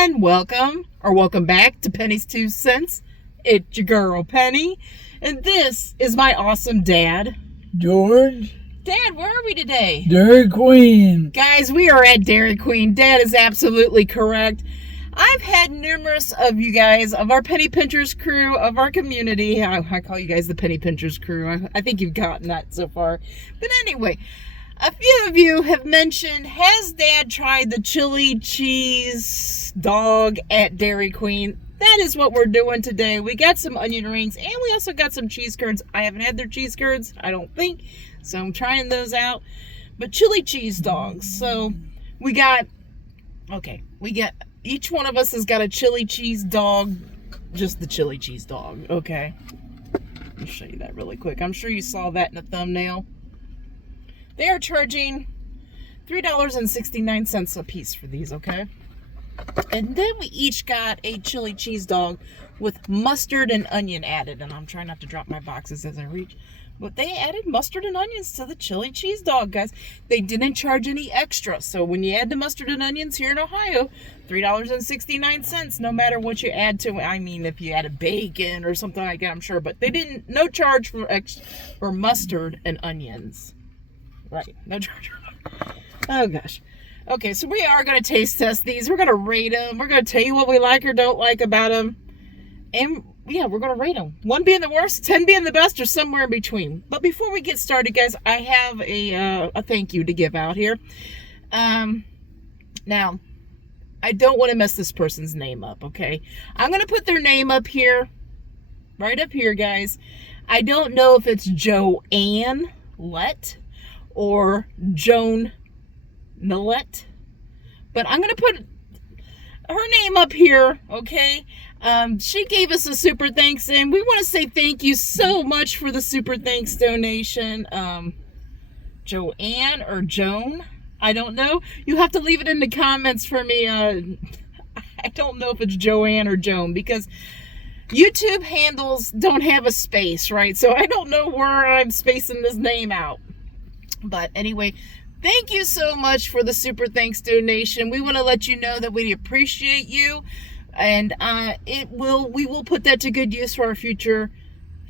everyone. Welcome back to Penny's 2 Cents. It's your girl, Penny. And this is my awesome dad, George. Dad, where are we today? Dairy Queen. Guys, we are at Dairy Queen. Dad is absolutely correct. I've had numerous of you guys, of our Penny Pinchers crew, of our community. I call you guys the Penny Pinchers crew. I think you've gotten that so far. But anyway, a few of you have mentioned, has Dad tried the chili cheese dog at Dairy Queen? That is what we're doing today. We got some onion rings, and we also got some cheese curds. I haven't had their cheese curds, I don't think, so I'm trying those out. But chili cheese dogs. So we got, each one of us has got a chili cheese dog, just the chili cheese dog, okay? Let me show you that really quick. I'm sure you saw that in the thumbnail. They are charging $3.69 a piece for these, okay? And then we each got a chili cheese dog with mustard and onion added. And I'm trying not to drop my boxes as I reach. But they added mustard and onions to the chili cheese dog, guys. They didn't charge any extra. So when you add the mustard and onions here in Ohio, $3.69, no matter what you add to it. I mean, if you added bacon or something like that, I'm sure. But they didn't, no charge for mustard and onions. Right, no charge. Oh gosh. Okay, so we are going to taste test these. We're going to rate them. We're going to tell you what we like or don't like about them. And yeah, we're going to rate them. 1 being the worst, 10 being the best, or somewhere in between. But before we get started, guys, I have a thank you to give out here. Now, I don't want to mess this person's name up, okay? I'm going to put their name up here, right up here, guys. I don't know if it's Joanne Lett or Joan Millette, but I'm going to put her name up here, okay? She gave us a super thanks, and we want to say thank you so much for the super thanks donation. Joanne or Joan, I don't know. You have to leave it in the comments for me. I don't know if it's Joanne or Joan, because YouTube handles don't have a space, right? So I don't know where I'm spacing this name out. But anyway, thank you so much for the super thanks donation. We want to let you know that we appreciate you, and we will put that to good use for our future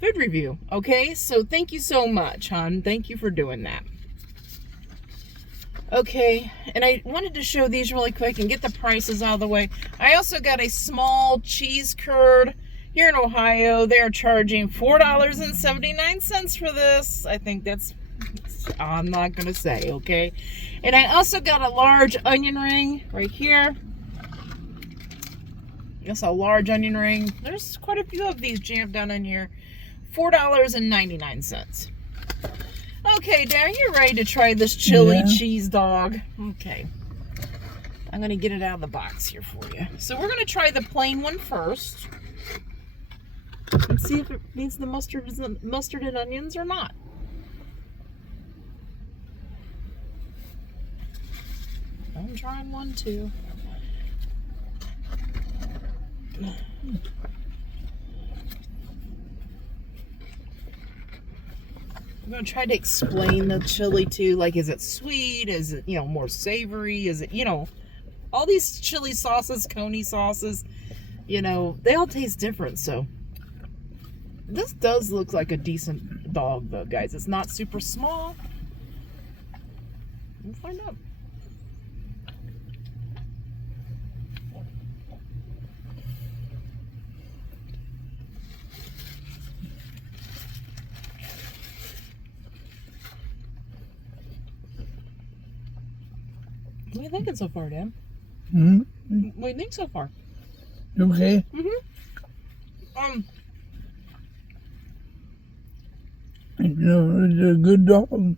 food review. Okay, so thank you so much, hon. Thank you for doing that. Okay, and I wanted to show these really quick and get the prices out of the way. I also got a small cheese curd here in Ohio. They are charging $4.79 for this. I think that's, I'm not gonna say, okay? And I also got a large onion ring right here. Yes, a large onion ring. There's quite a few of these jammed down in here. $4.99. Okay, Dad, you ready to try this chili cheese dog? Okay. I'm gonna get it out of the box here for you. So we're gonna try the plain one first. And see if it needs the mustard and onions or not. I'm trying one too. I'm going to try to explain the chili too. Like, is it sweet? Is it, more savory? Is it, all these chili sauces, coney sauces, they all taste different. So this does look like a decent dog though, guys. It's not super small. We'll find out. What are you thinking so far, Dan? Hmm? What do you think so far? Okay. It's a good dog.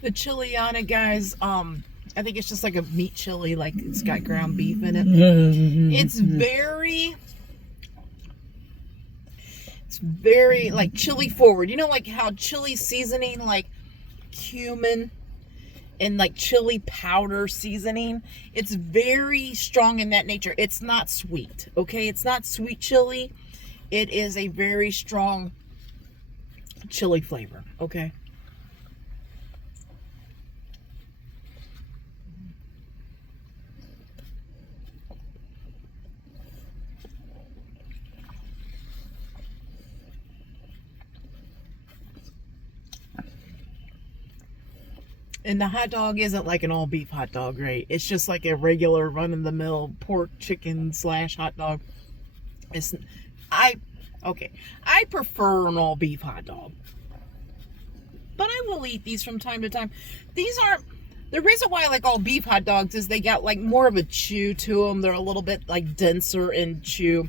The chili on it, guys, I think it's just like a meat chili, like it's got ground beef in it. It's very like chili forward. Like how chili seasoning, like cumin and like chili powder seasoning, it's very strong in that nature. It's not sweet, okay? It's not sweet chili. It is a very strong chili flavor, okay? And the hot dog isn't like an all beef hot dog, right? It's just like a regular run of the mill pork chicken / hot dog. It's I prefer an all beef hot dog. But I will eat these from time to time. These aren't the reason why I like all beef hot dogs is they got like more of a chew to them. They're a little bit like denser in chew.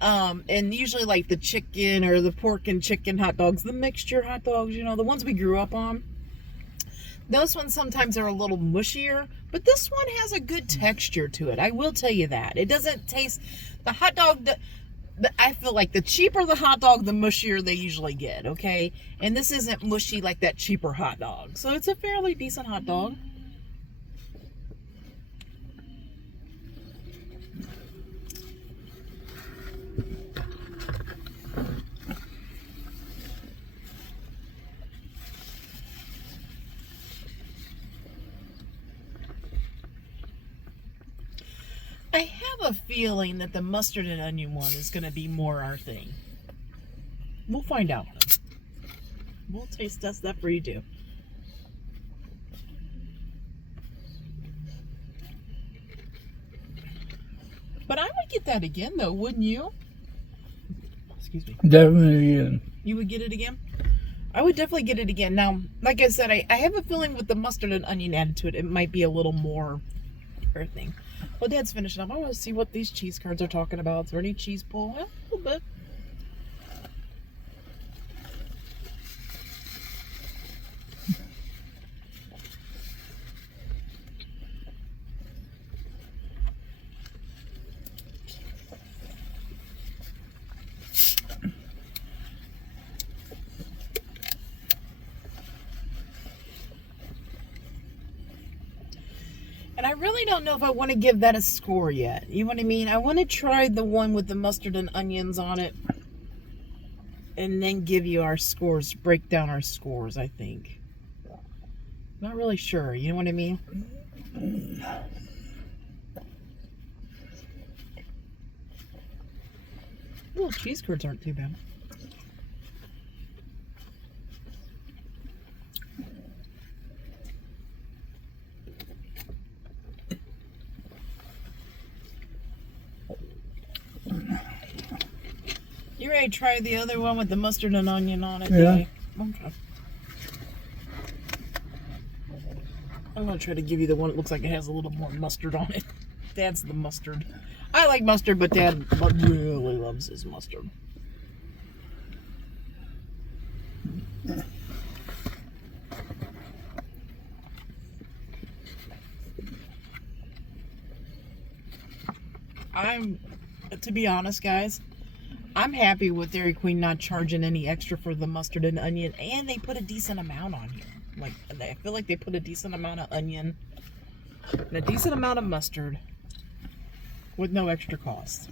And usually like the chicken or the pork and chicken hot dogs, the mixture hot dogs, you know, the ones we grew up on. Those ones sometimes are a little mushier, but this one has a good texture to it. I will tell you that. It doesn't taste, the hot dog, I feel like the cheaper the hot dog, the mushier they usually get, okay? And this isn't mushy like that cheaper hot dog. So it's a fairly decent hot dog. I have a feeling that the mustard and onion one is going to be more our thing. We'll find out. We'll taste test that for you too. But I would get that again though, wouldn't you? Excuse me. Definitely. You would get it again? I would definitely get it again. Now, like I said, I have a feeling with the mustard and onion added to it, it might be a little more earthing. Well, Dad's finishing up. I want to see what these cheese curds are talking about. Is there any cheese pull? A little bit. And I really don't know if I want to give that a score yet. You know what I mean? I want to try the one with the mustard and onions on it. And then give you our scores, break down our scores, I think. Not really sure. You know what I mean? Little cheese curds aren't too bad. You ready to try the other one with the mustard and onion on it? Yeah. Okay. I'm going to try to give you the one that looks like it has a little more mustard on it. Dad's the mustard. I like mustard, but Dad really loves his mustard. To be honest, guys, I'm happy with Dairy Queen not charging any extra for the mustard and onion, and they put a decent amount on here. Like, I feel like they put a decent amount of onion and a decent amount of mustard with no extra cost.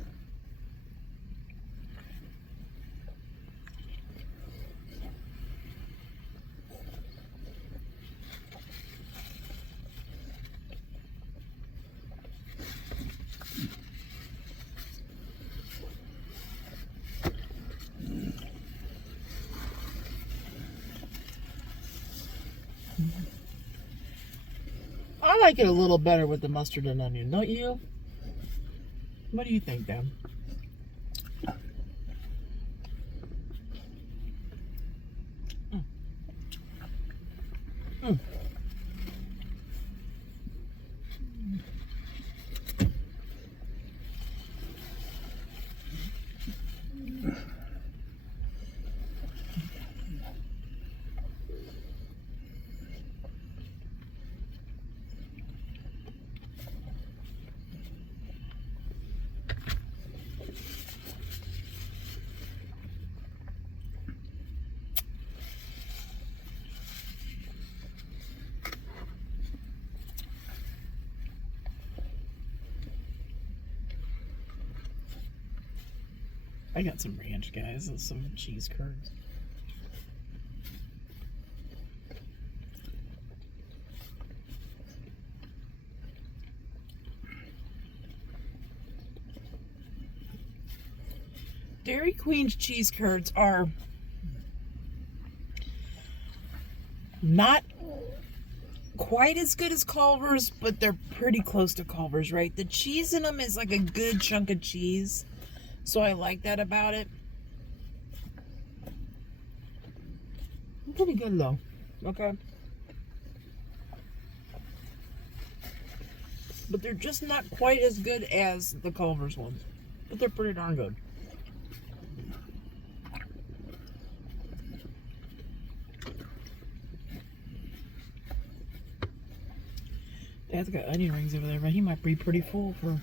I like it a little better with the mustard and onion, don't you? What do you think, Dan? Mm. I got some ranch, guys, and some cheese curds. Dairy Queen's cheese curds are not quite as good as Culver's, but they're pretty close to Culver's, right? The cheese in them is like a good chunk of cheese. So I like that about it. Pretty good though. Okay. But they're just not quite as good as the Culver's ones. But they're pretty darn good. Dad's got onion rings over there, but he might be pretty full for...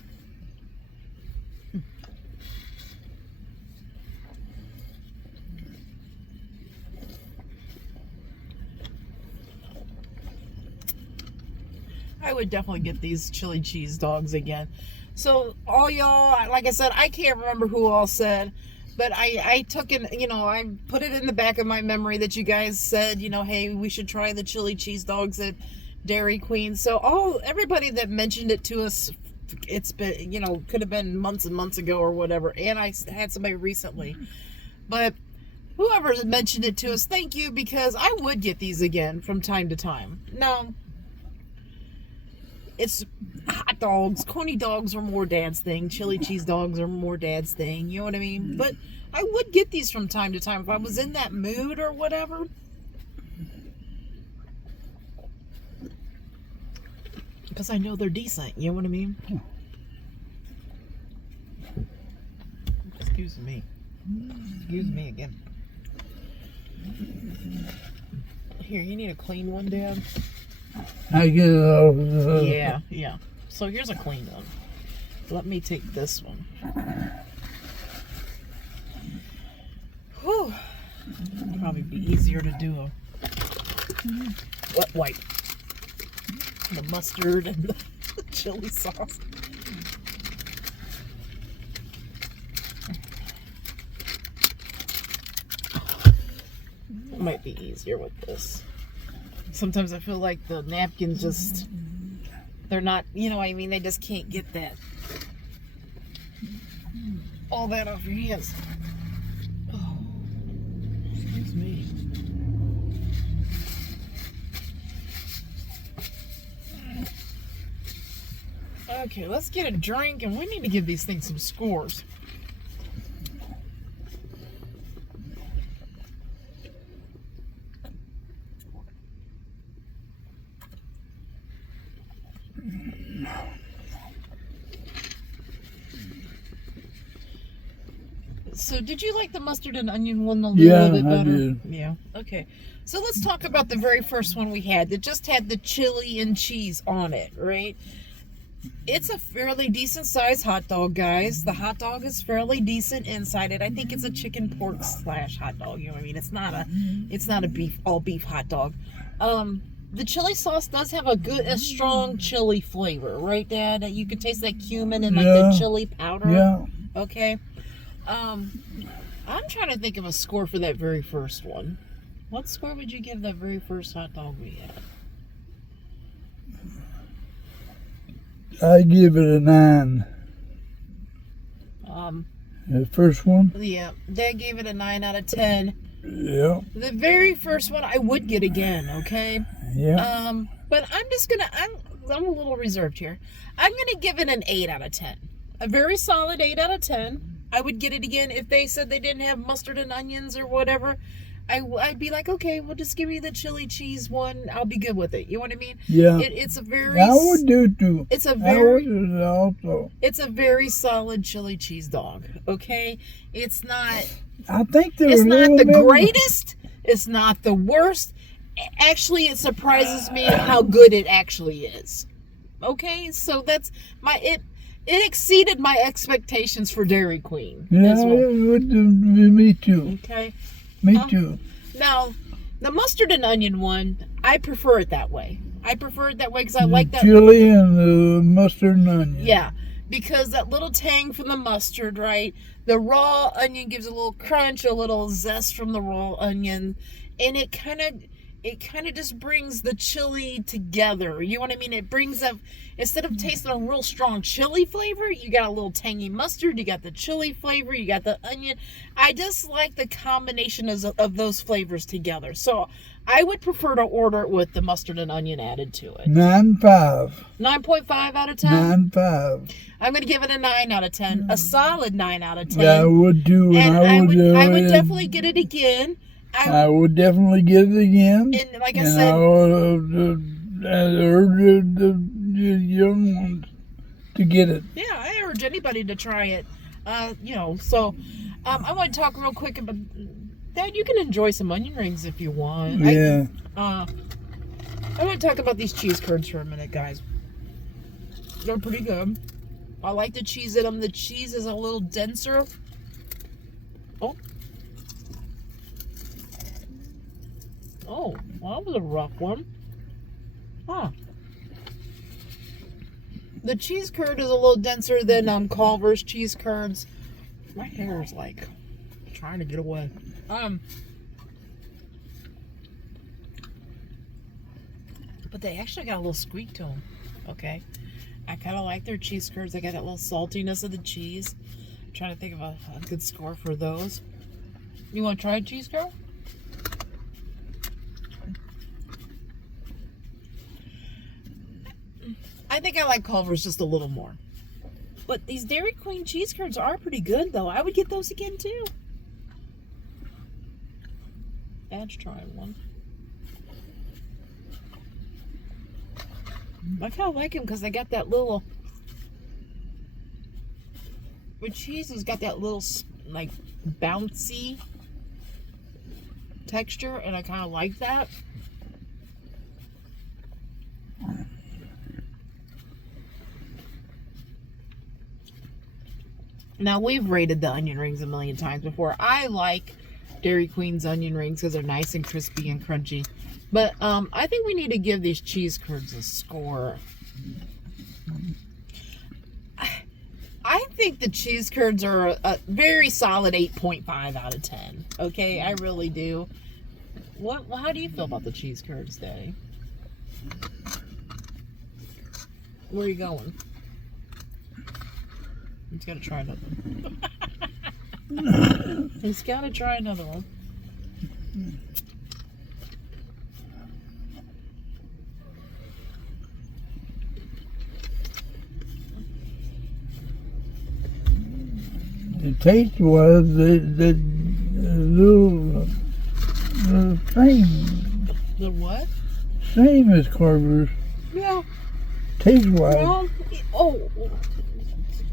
I would definitely get these chili cheese dogs again. So all y'all, like I said, I can't remember who all said, but I took in, I put it in the back of my memory that you guys said, hey, we should try the chili cheese dogs at Dairy Queen. So everybody that mentioned it to us, it's been, could have been months and months ago or whatever. And I had somebody recently, but whoever mentioned it to us, thank you, because I would get these again from time to time. Now, it's hot dogs. Coney dogs are more dad's thing. Chili cheese dogs are more dad's thing. You know what I mean? But I would get these from time to time if I was in that mood or whatever. Because I know they're decent. You know what I mean? Excuse me. Excuse me again. Here, you need a clean one, Dad? I get it all. Yeah. So here's a clean one. Let me take this one. Whew. It'd probably be easier to do a wet wipe. The mustard and the chili sauce. It might be easier with this. Sometimes I feel like the napkins just, they're not, they just can't get that, all that off your hands. Oh, excuse me. Okay, let's get a drink, and we need to give these things some scores. So did you like the mustard and onion one a little bit better? I did. Yeah. Okay. So let's talk about the very first one we had that just had the chili and cheese on it, right? It's a fairly decent sized hot dog, guys. The hot dog is fairly decent inside it. I think it's a chicken pork / hot dog. You know what I mean? It's not a all beef hot dog. The chili sauce does have a strong chili flavor, right, Dad? You can taste that cumin and like the chili powder. Yeah. Okay. I'm trying to think of a score for that very first one. What score would you give that very first hot dog we had? I give it a 9. The first one? Yeah, Dad gave it a 9 out of 10. Yeah. The very first one I would get again, okay? Yeah. But I'm a little reserved here. I'm gonna give it an 8 out of 10. A very solid 8 out of 10. I would get it again if they said they didn't have mustard and onions or whatever. I'd be like, okay, well, just give me the chili cheese one. I'll be good with it. You know what I mean? Yeah. It's a very. I would do too. It's a I very. would also. It's a very solid chili cheese dog. Okay, it's not. I think they're It's a not little the bit- greatest. It's not the worst. Actually, it surprises me how good it actually is. Okay, so that's it exceeded my expectations for Dairy Queen. Yeah, as well. it would be me too. Okay. Me too. Now, the mustard and onion one, I prefer it that way. I prefer it that way because I like that. Chili and the mustard and onion. Yeah, because that little tang from the mustard, right? The raw onion gives a little crunch, a little zest from the raw onion, and it kind of it kind of just brings the chili together. You know what I mean? It brings up, instead of tasting a real strong chili flavor, you got a little tangy mustard, you got the chili flavor, you got the onion. I just like the combination of those flavors together. So I would prefer to order it with the mustard and onion added to it. 9.5. 9.5 out of 10? 9.5. I'm going to give it a 9 out of 10. A solid 9 out of 10. Yeah, I would too. And I would definitely get it again. I would definitely get it again. And like I said, I would urge the young ones to get it. Yeah, I urge anybody to try it. So I want to talk real quick about Dad. You can enjoy some onion rings if you want. Yeah. I want to talk about these cheese curds for a minute, guys. They're pretty good. I like the cheese in them. The cheese is a little denser. Oh, well, that was a rough one. Huh. The cheese curd is a little denser than Culver's cheese curds. My hair is like trying to get away. But they actually got a little squeak to them. Okay. I kind of like their cheese curds. They got that little saltiness of the cheese. I'm trying to think of a good score for those. You want to try a cheese curd? I think I like Culver's just a little more. But these Dairy Queen cheese curds are pretty good, though. I would get those again, too. Dad's trying one. I kind of like them because they got that little... With cheese has got that little, like, bouncy texture, and I kind of like that. Now, we've rated the onion rings a million times before. I like Dairy Queen's onion rings because they're nice and crispy and crunchy. But I think we need to give these cheese curds a score. I think the cheese curds are a very solid 8.5 out of 10. Okay, I really do. How do you feel about the cheese curds, Daddy? Where are you going? He's got to try another one. He's got to try another one. The taste was the little same. The what? Same as Culver's. Yeah. Taste wise. Well,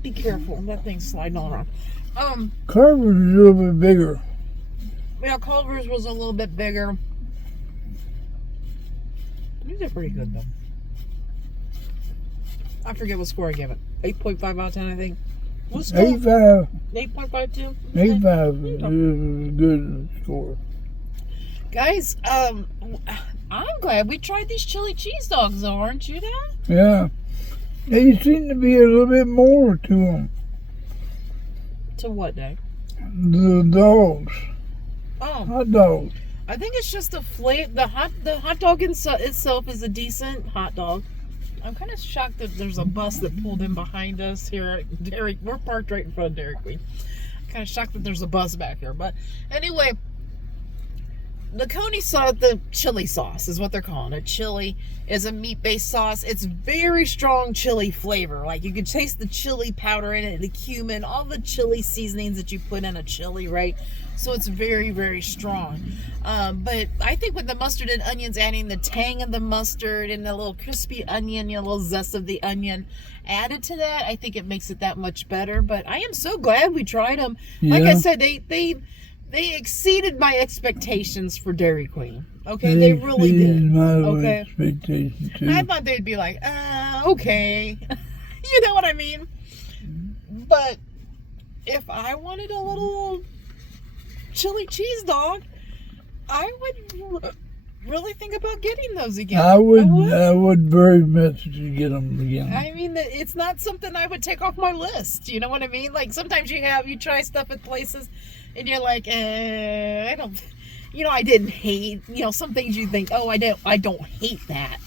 be careful. That thing's sliding all around. Culver's is a little bit bigger. Yeah, Culver's was a little bit bigger. These are pretty good, though. I forget what score I gave it. 8.5 out of 10, I think. What score? 8.5. 8.52? 8.5 is a good score. Guys, I'm glad we tried these chili cheese dogs, though, aren't you, Dad? Yeah. They seem to be a little bit more to them. To what, Dave? The dogs. Oh. Hot dogs. I think it's just the flavor. The hot dog itself is a decent hot dog. I'm kind of shocked that there's a bus that pulled in behind us here at Dairy. We're parked right in front of Dairy Queen. Kind of shocked that there's a bus back here. But anyway, the Coney sauce, the chili sauce is what they're calling it. Chili is a meat-based sauce. It's very strong chili flavor. Like, you can taste the chili powder in it, the cumin, all the chili seasonings that you put in a chili, right? So it's very, very strong. But I think with the mustard and onions, adding the tang of the mustard and the little crispy onion, a little zest of the onion added to that, I think it makes it that much better. But I am so glad we tried them. Yeah. Like I said, they exceeded my expectations for Dairy Queen. Okay, they really did. Okay, expectations too. I thought they'd be like, okay, you know what I mean. But if I wanted a little chili cheese dog, I would really think about getting those again. I would very much get them again. I mean, it's not something I would take off my list. You know what I mean? Like, sometimes you try stuff at places and you're like, I don't, I didn't hate, some things you think, oh, I don't hate that.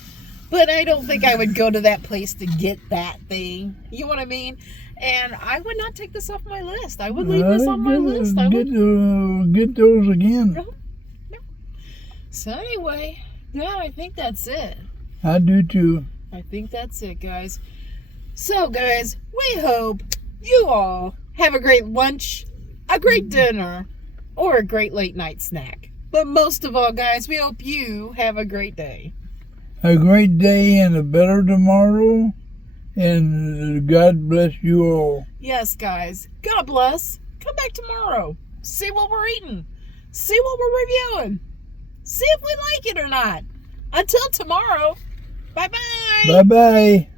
But I don't think I would go to that place to get that thing. You know what I mean? And I would not take this off my list. I would leave this on my list. I would get those again. No. So anyway, yeah, I think that's it. I do too. I think that's it, guys. So, guys, we hope you all have a great lunch, a great dinner, or a great late night snack. But most of all, guys, we hope you have a great day. A great day and a better tomorrow. And God bless you all. Yes, guys. God bless. Come back tomorrow. See what we're eating. See what we're reviewing. See if we like it or not. Until tomorrow. Bye-bye. Bye-bye.